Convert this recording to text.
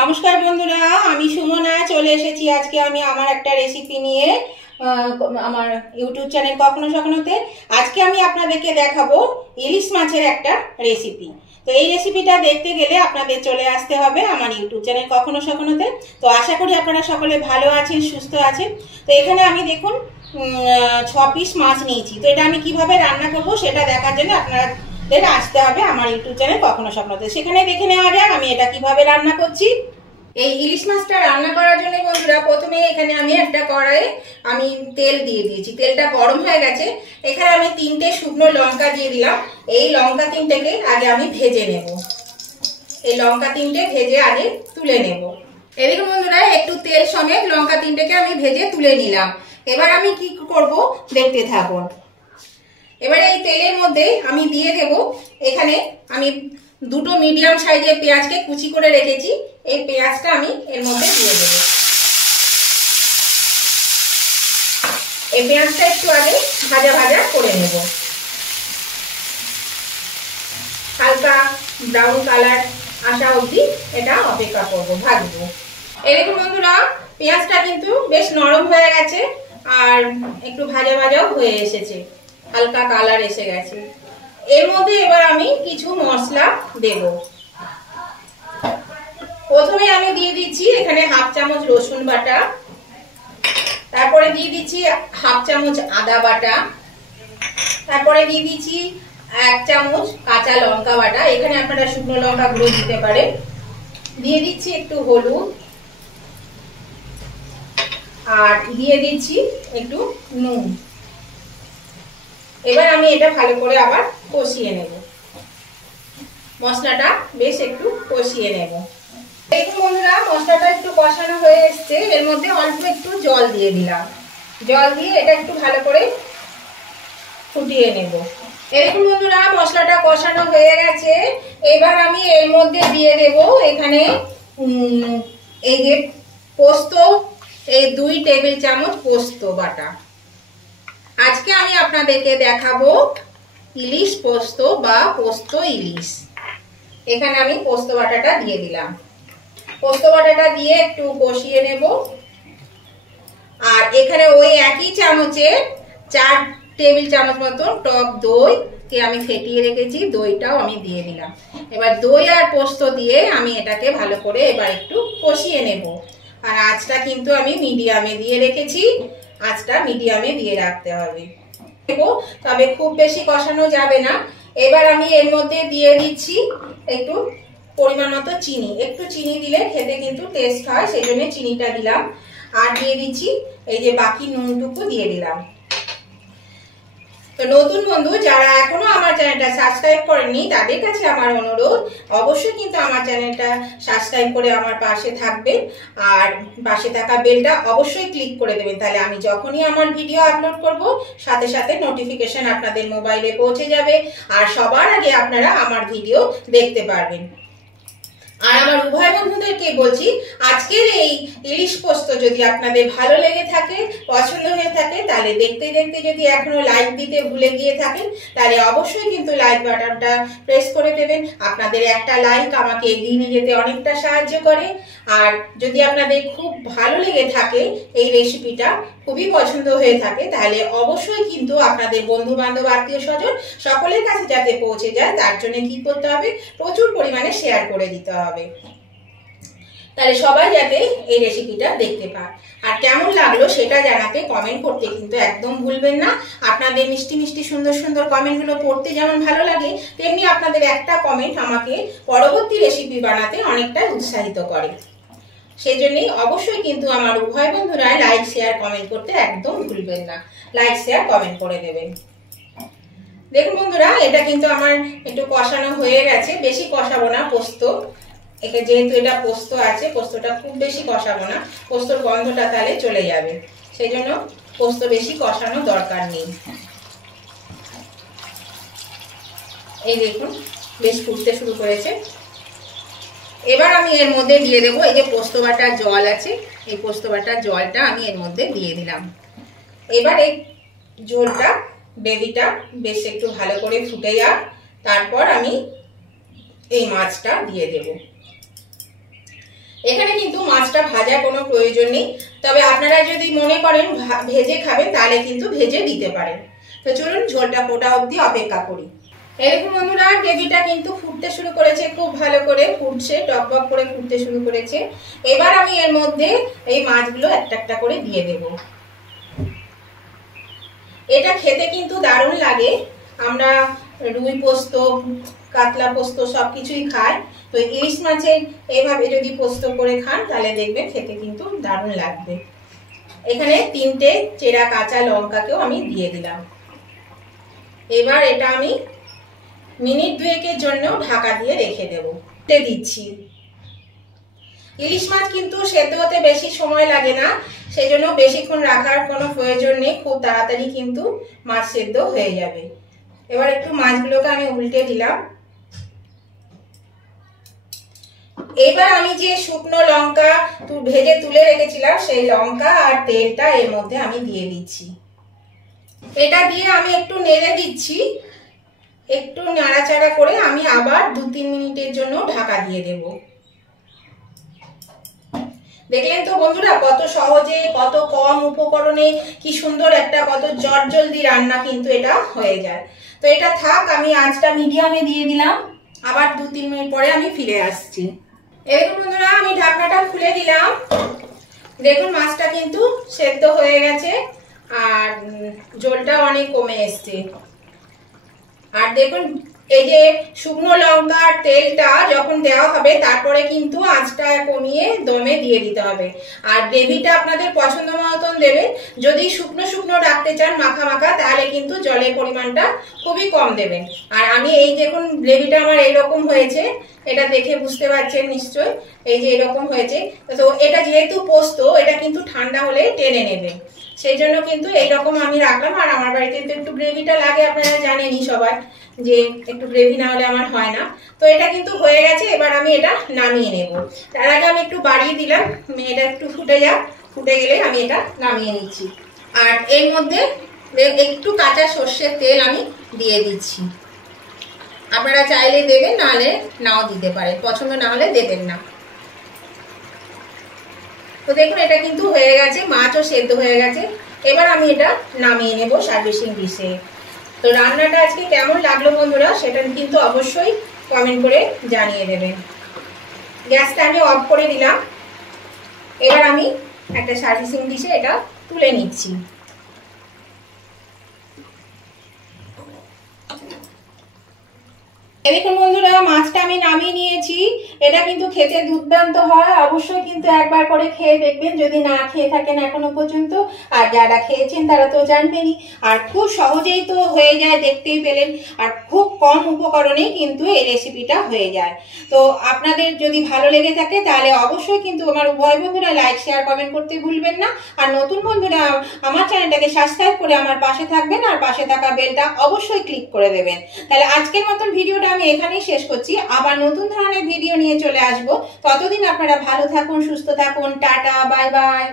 নমস্কার বন্ধুরা, আমি সুমনা চলে এসেছি আজকে আমি আমার একটা রেসিপি নিয়ে আমার ইউটিউব চ্যানেল কখনো সখনোতে। আজকে আমি আপনাদেরকে দেখাবো ইলিশ মাছের একটা রেসিপি। তো এই রেসিপিটা দেখতে গেলে আপনাদের চলে আসতে হবে আমার ইউটিউব চ্যানেল কখনো সখনোতে। তো আশা করি আপনারা সকলে ভালো আছেন, সুস্থ আছেন। তো এখানে আমি দেখুন 6 পিস মাছ নিয়েছি। তো এটা আমি কিভাবে রান্না করব সেটা দেখার জন্য আপনাদের আসতে হবে আমার ইউটিউব চ্যানেল কখনো সখনোতে। সেখানে দেখে নেওয়া যাক আমি এটা কিভাবে রান্না করছি। এই ইলিশ মাছটা রান্না করার জন্য বন্ধুরা প্রথমে এখানে আমি একটা কড়াইয়ে আমি তেল দিয়ে দিয়েছি। তেলটা গরম হয়ে গেছে। এখানে আমি 3টে শুকনো লঙ্কা দিয়ে দিলাম। এই লঙ্কা 3টেকে আগে আমি ভেজে নেব। এই লঙ্কা 3টে ভেজে আগে তুলে নেব। এদিকে বন্ধুরা একটু তেল সমেত লঙ্কা 3টেকে আমি ভেজে তুলে নিলাম। এবার আমি কি করব দেখতে থাকুন। এবারে এই তেলের মধ্যে আমি দিয়ে দেব, এখানে আমি 2টো মিডিয়াম সাইজের পেঁয়াজকে কুচি করে রেখেছি। এই পেঁয়াজটা আমি এর মধ্যে দিয়ে দেব। এই পেঁয়াজটা একটু আগে ভাজা ভাজা করে নেব। হালকা ব্রাউন কালার আসা অবধি এটা অপেক্ষা করব, ভাজবো। এই দেখুন বন্ধুরা, পেঁয়াজটা কিন্তু বেশ নরম হয়ে গেছে আর একটু ভাজা ভাজাও হয়ে এসেছে, হালকা কালার এসে গেছে। এর মধ্যে এবার আমি কিছু মশলা দেব। প্রথমে আমি দিয়ে দিচ্ছি এখানে 1/2 চামচ রসুন বাটা, তারপরে দিয়ে দিচ্ছি 1/2 চামচ আদা বাটা, তারপরে দিয়ে দিচ্ছি 1 চামচ কাঁচা লঙ্কা বাটা। এখানে আপনারা শুকনো লঙ্কা গুঁড়ো দিতে পারেন। দিয়ে দিচ্ছি একটু হলুদ আর দিয়ে দিচ্ছি একটু নুন। এবার আমি এটা ভালো করে আবার কষিয়ে নেব। মশলাটা বেশ একটু কষিয়ে নেব। দেখুন বন্ধুরা, মশলাটা একটু কষানো হয়ে এসছে। এর মধ্যে অল্প একটু জল দিয়ে দিলাম। জল দিয়ে এটা একটু ভালো করে ফুটিয়ে নেব। দেখুন বন্ধুরা, মশলাটা কষানো হয়ে গেছে। এবার আমি এর মধ্যে দিয়ে দেব এখানে এই যে পোস্ত, এই 2 টেবিল চামচ পোস্ত বাটা। আজকে আমি আপনাদেরকে দেখাবো ইলিশ পোস্ত বা পোস্ত ইলিশ। এখানে আমি পোস্ত বাটাটা দিয়ে দিলাম। পোস্ত বাটাটা দিয়ে একটু কষিয়ে নেব। আর এখানে ওই একই চামচে 4 টেবিল চামচ মতো টক দই কে আমি ফেটিয়ে রেখেছি, দইটাও আমি দিয়ে দিলাম। এবার দই আর পোস্ত দিয়ে আমি এটাকে ভালো করে এবার একটু কষিয়ে নেব। আর আঁচটা কিন্তু আমি মিডিয়ামে দিয়ে রেখেছি। আঁচটা মিডিয়ামে দিয়ে রাখতে হবে, তবে খুব বেশি কষানো যাবে না। এবার আমি এর মধ্যে দিয়ে দিচ্ছি একটু পরিমাণ মতো চিনি। একটু চিনি দিলে খেতে কিন্তু টেস্ট হয়, সেই জন্য চিনিটা দিলাম। আর দিয়ে দিচ্ছি এই যে বাকি নুনটুকু দিয়ে দিলাম। তো নতুন বন্ধু যারা এখনো আমার চ্যানেলটা সাবস্ক্রাইব করেননি তাদের কাছে আমার অনুরোধ, অবশ্যই কিন্তু আমার চ্যানেলটা সাবস্ক্রাইব করে আমার পাশে থাকবেন আর পাশে থাকা বেলটা অবশ্যই ক্লিক করে দেবেন। তাহলে আমি যখনই আমার ভিডিও আপলোড করব সাথে সাথে নোটিফিকেশন আপনাদের মোবাইলে পৌঁছে যাবে আর সবার আগে আপনারা আমার ভিডিও দেখতে পারবেন। আর আমার উভয় বন্ধুদেরকে বলছি, আজকের এই ইলিশ পোস্ত যদি আপনাদের ভালো লেগে থাকে, পছন্দ হয়ে থাকে, তাহলে দেখতে দেখতে যদি এখনো লাইক দিতে ভুলে গিয়ে থাকেন তাহলে অবশ্যই কিন্তু লাইক বাটনটা প্রেস করে দেবেন। আপনাদের একটা লাইক আমাকে এগিয়ে নিয়ে যেতে অনেকটা সাহায্য করে। আর যদি আপনাদের খুব ভালো লেগে থাকে, এই রেসিপিটা খুবই পছন্দ হয়ে থাকে, তাহলে অবশ্যই কিন্তু আপনাদের বন্ধু বান্ধব আত্মীয় স্বজন সকলের কাছে যাতে পৌঁছে যায় তার জন্য কি করতে হবে, প্রচুর পরিমাণে শেয়ার করে দিতে হবে। তাহলে সবাই যাতে এই রেসিপিটা দেখতে পায়। আর কেমন লাগলো সেটা জানাতে কমেন্ট করতে কিন্তু একদম ভুলবেন না। আপনাদের মিষ্টি মিষ্টি সুন্দর সুন্দর কমেন্টগুলো পড়তে যেমন ভালো লাগে, তেমনি আপনাদের একটা কমেন্ট আমাকে পরবর্তী রেসিপি বানাতে অনেকটা উৎসাহিত করে। সেই জন্যই অবশ্যই কিন্তু আমার উভয় বন্ধুরা লাইক শেয়ার কমেন্ট করতে একদম ভুলবেন না। লাইক শেয়ার কমেন্ট করে দেবেন। দেখুন বন্ধুরা, এটা কিন্তু আমার একটু কষানো হয়ে গেছে। বেশি কষাবো না পোস্ত, একে যেহেতু এটা পোস্ত আছে, পোস্তটা খুব বেশি কষাবো না, পোস্তর গন্ধটা তাহলে চলে যাবে। সেই জন্য পোস্ত বেশি কষানো দরকার নেই। এই দেখুন বেশ ফুটতে শুরু করেছে। এবার আমি এর মধ্যে দিয়ে দেবো এই যে পোস্ত বাটার জল আছে, এই পোস্ত বাটার জলটা আমি এর মধ্যে দিয়ে দিলাম। এবার এই ঝোলটা, গ্রেভিটা বেশ একটু ভালো করে ফুটে যাক, তারপর আমি এই মাছটা দিয়ে দেব। এখানে কিন্তু মাছটা ভাজার কোনো প্রয়োজন নেই, তবে আপনারা যদি মনে করেন ভেজে খাবেন তাহলে কিন্তু ভেজে দিতে পারেন। তো চলুন ঝোলটা ফোটা অবধি অপেক্ষা করি। এরকম বন্ধুরা গ্রেভিটা কিন্তু ফুটতে শুরু করেছে, খুব ভালো করে ফুটছে, টকবক করে ফুটতে শুরু করেছে। এবার আমি এর মধ্যে এই মাছগুলো একটা একটা করে দিয়ে দেব। এটা খেতে কিন্তু দারুণ লাগে। আমরা রুই পোস্ত, কাতলা পোস্ত সবকিছুই খাই, তো ইলিশ মাছের এইভাবে যদি পোস্ত করে খান তাহলে দেখবেন খেতে কিন্তু দারুণ লাগবে। এখানে 3টে চেরা কাঁচা লঙ্কাকেও আমি দিয়ে দিলাম। এবার এটা আমি মিনিট 2-এর জন্য ঢাকা দিয়ে রেখে দেবো। দিচ্ছি ইলিশ মাছ কিন্তু সেদ্ধ হতে বেশি সময় লাগে না, সেজন্য বেশিক্ষণ রাখার কোনো প্রয়োজন নেই, খুব তাড়াতাড়ি কিন্তু মাছ সেদ্ধ হয়ে যাবে। এবার একটু মাছগুলোকে আমি উল্টে দিলাম। এবার আমি যে শুকনো লঙ্কা ভেজে তুলে রেখেছিলাম সেই লঙ্কা আর তেলটা এর মধ্যে আমি দিয়ে দিচ্ছি। এটা দিয়ে আমি একটু নেড়ে দিচ্ছি। একটু নাড়াচাড়া করে আমি আবার 2-3 মিনিটের জন্য ঢাকা দিয়ে দেব। দেখলেন তো বন্ধুরা কত সহজে, কত কম উপকরণে কি সুন্দর একটা, কত জলদি রান্না কিন্তু এটা হয়ে যায়। তো এটা থাক, আমি আঁচটা মিডিয়ামে দিয়ে দিলাম। আবার 2-3 মিনিট পরে আমি ফিরে আসছি। এরকম বন্ধুরা আমি ঢাকনাটা খুলে দিলাম। দেখুন মাছটা কিন্তু সেদ্ধ হয়ে গেছে আর ঝোলটা অনেক কমে এসছে। আর দেখুন এই যে শুকনো লঙ্কা আর তেলটা যখন দেওয়া হবে তারপরে কিন্তু আঁচটা কমিয়ে দমে দিয়ে দিতে হবে। আর গ্রেভিটা আপনাদের পছন্দ মতন দেবেন। যদি শুকনো শুকনো রাখতে চান মাখা মাখা তাহলে কিন্তু জলের পরিমাণটা খুবই কম দেবেন। আর আমি এই দেখুন গ্রেভিটা আমার এইরকম হয়েছে, এটা দেখে বুঝতে পারছেন নিশ্চয়, এই যে এরকম হয়েছে। তো এটা যেহেতু পোস্ত, এটা কিন্তু ঠান্ডা হলে টেনে নেবে, সেই জন্য কিন্তু এইরকম আমি রাখলাম। আর আমার বাড়িতে কিন্তু একটু গ্রেভিটা লাগে, আপনারা জানেনই সবাই যে একটু গ্রেভি না হলে আমার হয় না। তো এটা কিন্তু হয়ে গেছে, এবার আমি এটা নামিয়ে নেব। তার আগে আমি একটু বাড়িয়ে দিলাম, এটা একটু ফুটে যাক, ফুটে গেলে আমি এটা নামিয়ে নিচ্ছি। আর এর মধ্যে একটু কাঁচা সর্ষের তেল আমি দিয়ে দিচ্ছি। আপনারা চাইলে দেবেন, নাহলে নাও দিতে পারেন, পছন্দ না হলে দেবেন না। তো দেখুন এটা কিন্তু হয়ে গেছে, মাছও সেদ্ধ হয়ে গেছে। এবার আমি এটা নামিয়ে নেব সার্ভিসিং ডিশে। তো রান্নাটা আজকে কেমন লাগলো বন্ধুরা সেটা কিন্তু অবশ্যই কমেন্ট করে জানিয়ে দেবেন। গ্যাসটা আমি অফ করে দিলাম। এবার আমি একটা সার্ভিসিং ডিশে এটা তুলে নিচ্ছি। দেখুন বন্ধুরা মাছটা আমি নামিয়ে নিয়েছি। এটা কিন্তু খেতে দুর্দান্ত হয়, অবশ্যই কিন্তু একবার করে খেয়ে দেখবেন যদি না খেয়ে থাকেন এখনো পর্যন্ত। আর যারা খেয়েছেন তারা তো জানবেনই। আর খুব সহজেই তো হয়ে যায়, দেখতেই পেলেন। আর খুব কম উপকরণেই কিন্তু এই রেসিপিটা হয়ে যায়। তো আপনাদের যদি ভালো লেগে থাকে তাহলে অবশ্যই কিন্তু আমার উভয় বন্ধুরা লাইক শেয়ার কমেন্ট করতে ভুলবেন না। আর নতুন বন্ধুরা আমার চ্যানেলটাকে সাবস্ক্রাইব করে আমার পাশে থাকবেন, আর পাশে থাকা বেলটা অবশ্যই ক্লিক করে দেবেন। তাহলে আজকের মতন ভিডিওটা আমি এখানেই শেষ করছি। আবার নতুন ধরনের ভিডিও নিয়ে চলে আসবো। ততদিন আপনারা ভালো থাকুন, সুস্থ থাকুন। Tata, bye bye.